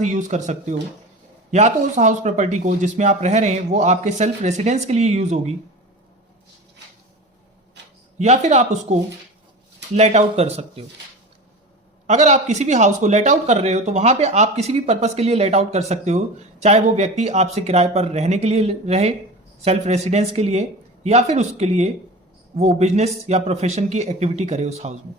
से यूज कर सकते हो। या तो उस हाउस प्रॉपर्टी को जिसमें आप रह रहे हैं वो आपके सेल्फ रेसिडेंस के लिए यूज होगी, या फिर आप उसको लेट आउट कर सकते हो। अगर आप किसी भी हाउस को लेट आउट कर रहे हो तो वहां पे आप किसी भी पर्पस के लिए लेट आउट कर सकते हो, चाहे वो व्यक्ति आपसे किराए पर रहने के लिए रहे, सेल्फ रेसिडेंस के लिए, या फिर उसके लिए वो बिजनेस या प्रोफेशन की एक्टिविटी करे उस हाउस में।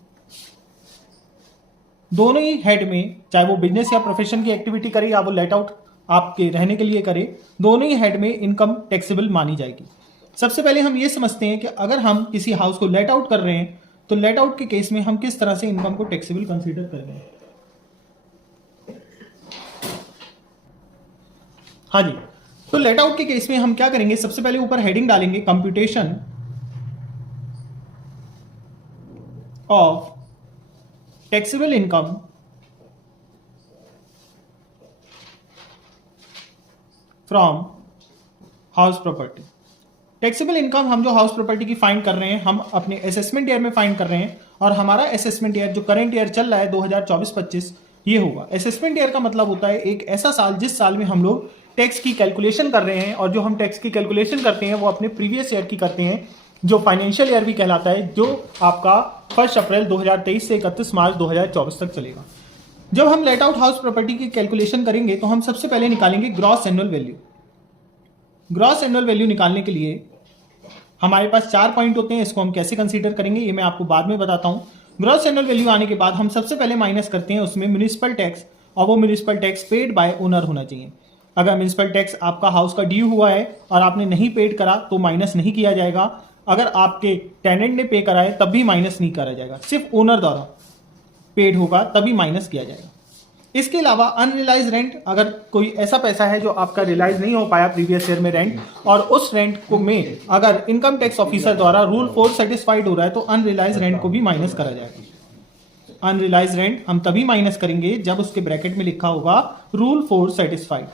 दोनों ही हेड में, चाहे वो बिजनेस या प्रोफेशन की एक्टिविटी करे या वो लेट आउट आपके रहने के लिए करे, दोनों ही हेड में इनकम टैक्सेबल मानी जाएगी। सबसे पहले हम ये समझते हैं कि अगर हम किसी हाउस को लेट आउट कर रहे हैं तो लेट आउट के केस में हम किस तरह से इनकम को टैक्सेबल कंसीडर करेंगे। हाँ जी, तो लेट आउट के केस में हम क्या करेंगे, सबसे पहले ऊपर हेडिंग डालेंगे computation of taxable income from house property. Taxable income हम जो हाउस प्रॉपर्टी की फाइंड कर रहे हैं, हम अपने असेसमेंट ईयर में फाइंड कर रहे हैं, और हमारा असेसमेंट ईयर जो करंट ईयर चल रहा है 2024-25 ये होगा। असेसमेंट ईयर का मतलब होता है एक ऐसा साल जिस साल में हम लोग टैक्स की कैलकुलेशन कर रहे हैं, और जो हम टैक्स की कैलकुलेशन करते हैं वो अपने प्रीवियस ईयर की करते हैं, जो फाइनेंशियल ईयर भी कहलाता है, जो आपका 1 अप्रैल 2023 से 31 मार्च 2024 तक चलेगा। जब हम लेट आउट हाउस प्रॉपर्टी की कैलकुलेशन करेंगे तो हम सबसे पहले निकालेंगे gross annual value. Gross annual value निकालने के लिए हमारे पास 4 पॉइंट होते हैं, इसको हम कैसे कंसीडर करेंगे ये मैं आपको बाद में बताता हूं। ग्रॉस एनुअल वैल्यू आने के बाद हम सबसे पहले माइनस करते हैं उसमें म्युनिसिपल टैक्स, और वो municipal tax paid by owner होना चाहिए। अगर म्युनिसिपल टैक्स आपका हाउस का ड्यू हुआ है और आपने नहीं पेड करा तो माइनस नहीं किया जाएगा। अगर आपके टेनेंट ने पे करा है तब भी माइनस नहीं करा जाएगा, सिर्फ ओनर द्वारा पेड होगा तभी माइनस किया जाएगा। इसके अलावा अनरियलाइज रेंट, अगर कोई ऐसा पैसा है जो आपका रियलाइज नहीं हो पाया प्रीवियस ईयर में रेंट, और उस रेंट को में अगर इनकम टैक्स ऑफिसर द्वारा रूल 4 सेटिस्फाइड हो रहा है तो अनरियलाइज रेंट को भी माइनस करा जाएगा। अनरियलाइज रेंट हम तभी माइनस करेंगे जब उसके ब्रैकेट में लिखा होगा रूल 4 सेटिस्फाइड।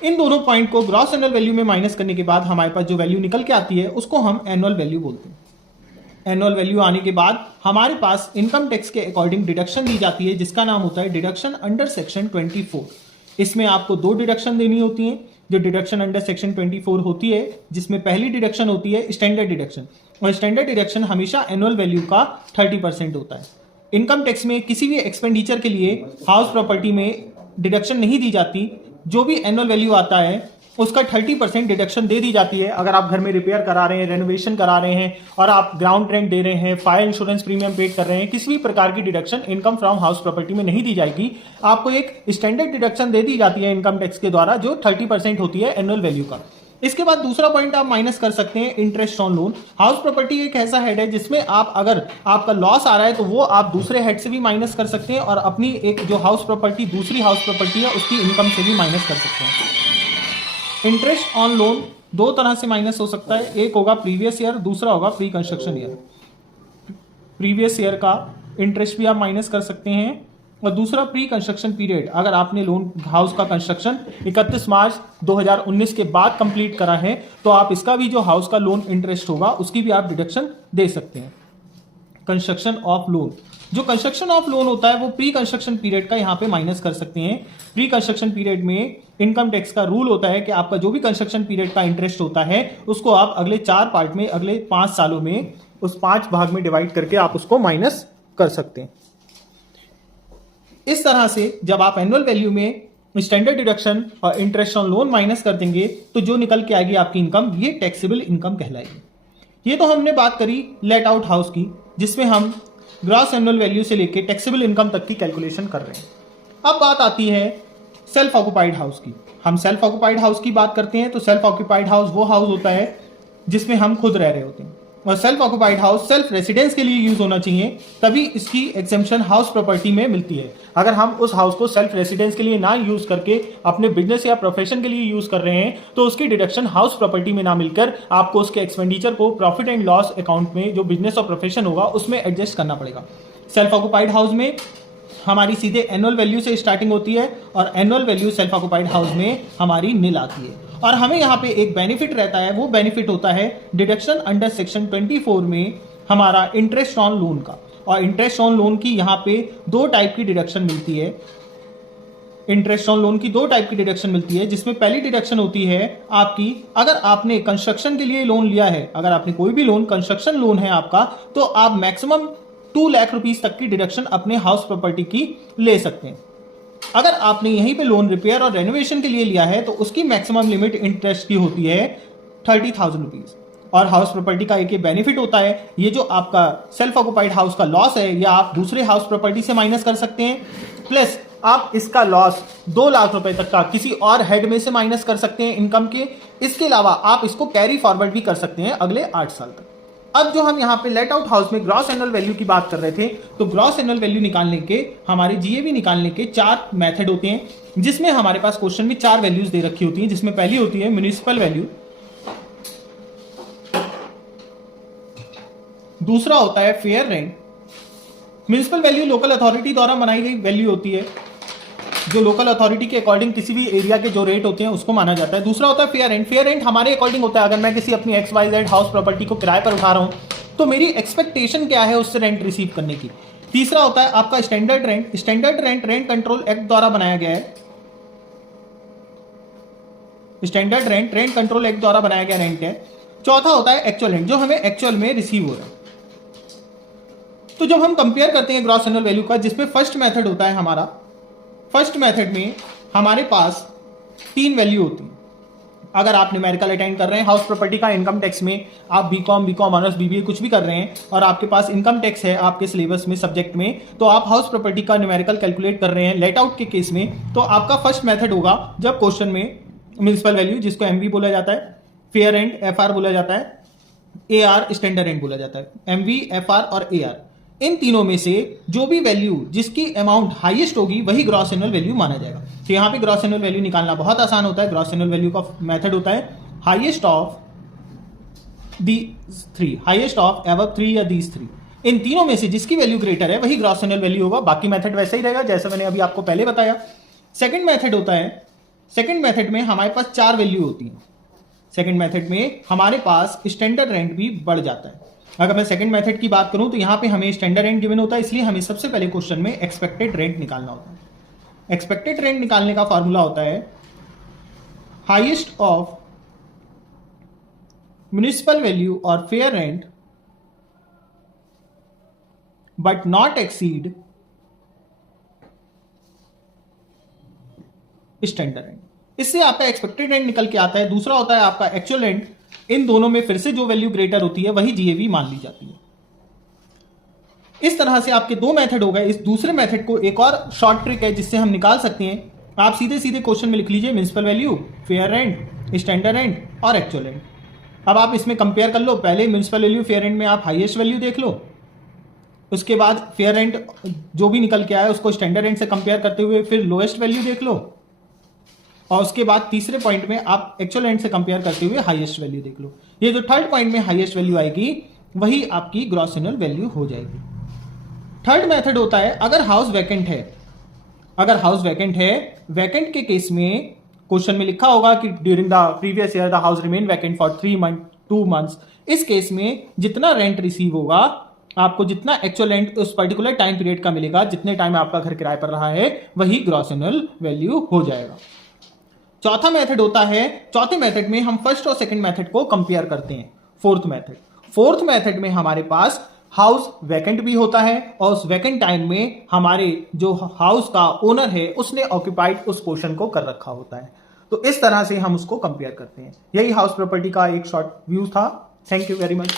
इन दोनों पॉइंट को ग्रॉस एनुअल वैल्यू में माइनस करने के बाद हमारे पास जो वैल्यू निकल के आती है उसको हम एनुअल वैल्यू बोलते हैं। एनुअल वैल्यू आने के बाद हमारे पास इनकम टैक्स के अकॉर्डिंग डिडक्शन दी जाती है, जिसका नाम होता है डिडक्शन अंडर सेक्शन 24। इसमें आपको 2 डिडक्शन देनी होती हैं। जो डिडक्शन अंडर सेक्शन 24 होती है, जिसमें पहली डिडक्शन होती है स्टैंडर्ड डिडक्शन, और स्टैंडर्ड डिडक्शन हमेशा एनुअल वैल्यू का 30% होता है। इनकम टैक्स में किसी भी एक्सपेंडिचर के लिए हाउस प्रॉपर्टी में डिडक्शन नहीं दी जाती। जो भी एनुअल वैल्यू आता है उसका 30% डिडक्शन दे दी जाती है। अगर आप घर में रिपेयर करा रहे हैं, रेनोवेशन करा रहे हैं, और आप ग्राउंड रेंट दे रहे हैं, फायर इंश्योरेंस प्रीमियम पेड कर रहे हैं, किसी भी प्रकार की deduction income from house property में नहीं दी जाएगी। आपको एक स्टैंडर्ड डिडक्शन दे दी जाती है इनकम टैक्स के द्वारा, जो 30% होती है एनुअल वैल्यू का। इसके बाद दूसरा पॉइंट आप माइनस कर सकते हैं interest on loan. House property एक ऐसा हेड है जिसमें आप अगर आपका लॉस आ रहा है तो वो आप दूसरे हेड से भी माइनस कर सकते हैं, और अपनी एक जो हाउस प्रॉपर्टी दूसरी हाउस प्रॉपर्टी है उसकी इनकम से भी माइनस कर सकते हैं। इंटरेस्ट ऑन लोन 2 तरह से माइनस हो सकता है, एक होगा प्रीवियस ईयर, दूसरा होगा pre construction year. Previous year का इंटरेस्ट भी आप माइनस कर सकते हैं, और दूसरा प्री कंस्ट्रक्शन पीरियड, अगर आपने लोन हाउस का कंस्ट्रक्शन 31 मार्च 2019 के बाद कंप्लीट करा है तो आप इसका भी जो हाउस का लोन इंटरेस्ट होगा उसकी भी आप डिडक्शन दे सकते हैं। कंस्ट्रक्शन ऑफ लोन, जो कंस्ट्रक्शन ऑफ लोन होता है वो प्री कंस्ट्रक्शन पीरियड का यहाँ पे माइनस कर सकते हैं। प्री कंस्ट्रक्शन पीरियड में इनकम टैक्स का रूल होता है कि आपका जो भी कंस्ट्रक्शन पीरियड का इंटरेस्ट होता है उसको आप अगले 4 पार्ट में, अगले 5 सालों में उस 5 भाग में डिवाइड करके आप उसको माइनस कर सकते हैं। इस तरह से जब आप एनुअल वैल्यू में स्टैंडर्ड डिडक्शन और इंटरेस्ट ऑन लोन माइनस कर देंगे तो जो निकल के आएगी आपकी इनकम, ये टैक्सेबल इनकम कहलाएगी। ये तो हमने बात करी लेट आउट हाउस की, जिसमें हम ग्रॉस एनुअल वैल्यू से लेके टैक्सेबल इनकम तक की कैलकुलेशन कर रहे हैं। अब बात आती है सेल्फ ऑक्युपाइड हाउस की। हम सेल्फ ऑक्युपाइड हाउस की बात करते हैं तो सेल्फ ऑक्युपाइड हाउस वो हाउस होता है जिसमें हम खुद रह रहे होते हैं, और self occupied house self residence के लिए यूज होना चाहिए, तभी इसकी एग्जेम्पशन हाउस प्रॉपर्टी में मिलती है। अगर हम उस हाउस को सेल्फ रेसिडेंस के लिए ना यूज करके अपने बिजनेस या प्रोफेशन के लिए यूज कर रहे हैं तो उसकी डिडक्शन हाउस प्रॉपर्टी में ना मिलकर आपको उसके एक्सपेंडिचर को प्रॉफिट एंड लॉस अकाउंट में जो बिजनेस और प्रोफेशन होगा उसमें एडजस्ट करना पड़ेगा। सेल्फ ऑक्युपाइड हाउस में हमारी सीधे एनुअल वैल्यू से स्टार्टिंग होती है, और annual value self occupied house में हमारी नील आती है। और हमें यहाँ पे एक बेनिफिट रहता है, वो बेनिफिट होता है डिडक्शन अंडर सेक्शन 24 में हमारा इंटरेस्ट ऑन लोन का। और इंटरेस्ट ऑन लोन की यहाँ पे दो टाइप की डिडक्शन मिलती है। इंटरेस्ट ऑन लोन की दो टाइप की डिडक्शन मिलती है, जिसमें पहली डिडक्शन होती है आपकी, अगर आपने कंस्ट्रक्शन के लिए लोन लिया है, अगर आपने कोई भी लोन कंस्ट्रक्शन लोन है आपका, तो आप मैक्सिमम 2 लाख रुपीस तक की डिडक्शन अपने हाउस प्रॉपर्टी की ले सकते हैं। अगर आपने यहीं पे लोन रिपेयर और रेनोवेशन के लिए लिया है तो उसकी मैक्सिमम लिमिट इंटरेस्ट की होती है 30,000 रुपीज। और हाउस प्रॉपर्टी का एक बेनिफिट होता है, ये जो आपका सेल्फ ऑक्युपाइड हाउस का लॉस है, या आप दूसरे हाउस प्रॉपर्टी से माइनस कर सकते हैं, प्लस आप इसका लॉस 2 लाख रुपए तक का किसी और हेड में से माइनस कर सकते हैं इनकम के। इसके अलावा आप इसको कैरी फॉरवर्ड भी कर सकते हैं अगले 8 साल तक। अब जो हम यहाँ पे लेट आउट हाउस में ग्रॉस एनुअल वैल्यू की बात कर रहे थे, तो ग्रॉस एनुअल वैल्यू निकालने के, हमारे जीएवी निकालने के 4 मेथड होते हैं, जिसमें हमारे पास क्वेश्चन में 4 वैल्यूज दे रखी होती हैं, जिसमें पहली होती है म्युनिसिपल वैल्यू, दूसरा होता है fair rent. Municipal value local authority द्वारा बनाई गई वैल्यू होती है, जो लोकल अथॉरिटी के अकॉर्डिंग किसी भी एरिया के जो रेट होते हैं उसको माना जाता है। दूसरा होता है फेयर रेंट। फेयर रेंट हमारे अकॉर्डिंग होता है, अगर मैं किसी अपनी XYZ हाउस प्रॉपर्टी को किराए पर उठा रहा हूं तो मेरी एक्सपेक्टेशन क्या है उससे रेंट रिसीव करने की। तीसरा होता है आपका standard rent. Standard rent rent control act द्वारा बनाया गया है। Standard rent rent control act द्वारा बनाया गया रेंट है। चौथा होता है एक्चुअल रेंट, जो हमें एक्चुअल में रिसीव हो रहा है। तो जब हम कंपेयर करते हैं ग्रॉस एनुअल वैल्यू का, जिसमें फर्स्ट मेथड होता है हमारा, फर्स्ट मेथड में हमारे पास 3 वैल्यू होती है। अगर आप न्यूमेरिकल अटेंड कर रहे हैं हाउस प्रॉपर्टी का इनकम टैक्स में, आप बीकॉम ऑनर्स बीबीए कुछ भी कर रहे हैं और आपके पास इनकम टैक्स है आपके सिलेबस में सब्जेक्ट में, तो आप हाउस प्रॉपर्टी का न्यूमेरिकल कैलकुलेट कर रहे हैं लेट आउट के केस में, तो आपका फर्स्ट मेथड होगा जब क्वेश्चन में म्युनिसिपल वैल्यू, जिसको एमवी बोला जाता है, फेयर रेंट एफआर बोला जाता है, एआर स्टैंडर्ड रेंट बोला जाता है। एमवी, एफआर और एआर, इन तीनों में से जो भी वैल्यू जिसकी अमाउंट हाईएस्ट होगी वही ग्रॉस एनुअल वैल्यू माना जाएगा। तो यहाँ पे ग्रॉस एनुअल वैल्यू निकालना बहुत आसान होता है। ग्रॉस एनुअल वैल्यू का मेथड होता है highest of these 3, highest of above 3 या दीज 3, इन तीनों में से जिसकी वैल्यू ग्रेटर है वही ग्रॉस एनुअल वैल्यू होगा। बाकी मेथड वैसा ही रहेगा जैसा मैंने अभी आपको पहले बताया। सेकंड मेथड होता है, सेकंड मेथड में हमारे पास 4 वैल्यू होती है। सेकंड मेथड में हमारे पास स्टैंडर्ड रेंट भी बढ़ जाता है। अगर मैं सेकंड मेथड की बात करूं तो यहां पे हमें स्टैंडर्ड रेंट गिवन होता है, इसलिए हमें सबसे पहले क्वेश्चन में एक्सपेक्टेड रेंट निकालना होता है। एक्सपेक्टेड रेंट निकालने का फॉर्मूला होता है हाईएस्ट ऑफ म्युनिसिपल वैल्यू और fair rent but not exceed standard rent. इससे आपका एक्सपेक्टेड रेंट निकल के आता है। दूसरा होता है आपका एक्चुअल रेंट। इन दोनों में फिर से जो वैल्यू ग्रेटर होती है वही जीएवी मान ली जाती है। इस तरह से आपके 2 मेथड हो गए। इस दूसरे मेथड को एक और शॉर्ट ट्रिक है जिससे हम निकाल सकते हैं। आप सीधे सीधे क्वेश्चन में लिख लीजिए municipal value, fair rent, standard rent और एक्चुअल रेंट। अब आप इसमें कंपेयर कर लो। पहले म्युनिसिपल वैल्यू, फेयर रेंट में आप हाईएस्ट वैल्यू देख लो, उसके बाद फेयर रेंट जो भी निकल के आया उसको स्टैंडर्ड रेंट से कंपेयर करते हुए फिर लोएस्ट वैल्यू देख लो, और उसके बाद तीसरे पॉइंट में आप एक्चुअल रेंट से कंपेयर करते हुए हाईएस्ट वैल्यू देख लो। ये जो थर्ड पॉइंट में हाईएस्ट वैल्यू आएगी वही आपकी ग्रॉस एनुअल वैल्यू हो जाएगी। थर्ड मेथड होता है अगर हाउस वैकेंट है। अगर हाउस वैकेंट है, वैकेंट के केस में क्वेश्चन में लिखा होगा कि during the previous year the house remain vacant for 2 months. इस केस में जितना रेंट रिसीव होगा, आपको जितना एक्चुअल रेंट उस पर्टिकुलर टाइम पीरियड का मिलेगा, जितने टाइम आपका घर किराए पर रहा है, वही ग्रॉस एनुअल वैल्यू हो जाएगा। चौथा मेथड होता है, चौथे मेथड में हम फर्स्ट और सेकंड मेथड को कंपेयर करते हैं। फोर्थ मेथड में हमारे पास हाउस वैकेंट भी होता है और उस वैकेंट टाइम में हमारे जो हाउस का ओनर है उसने ऑक्यूपाइड उस पोर्शन को कर रखा होता है। तो इस तरह से हम उसको कंपेयर करते हैं। यही हाउस प्रॉपर्टी का एक शॉर्ट व्यू था। Thank you very much.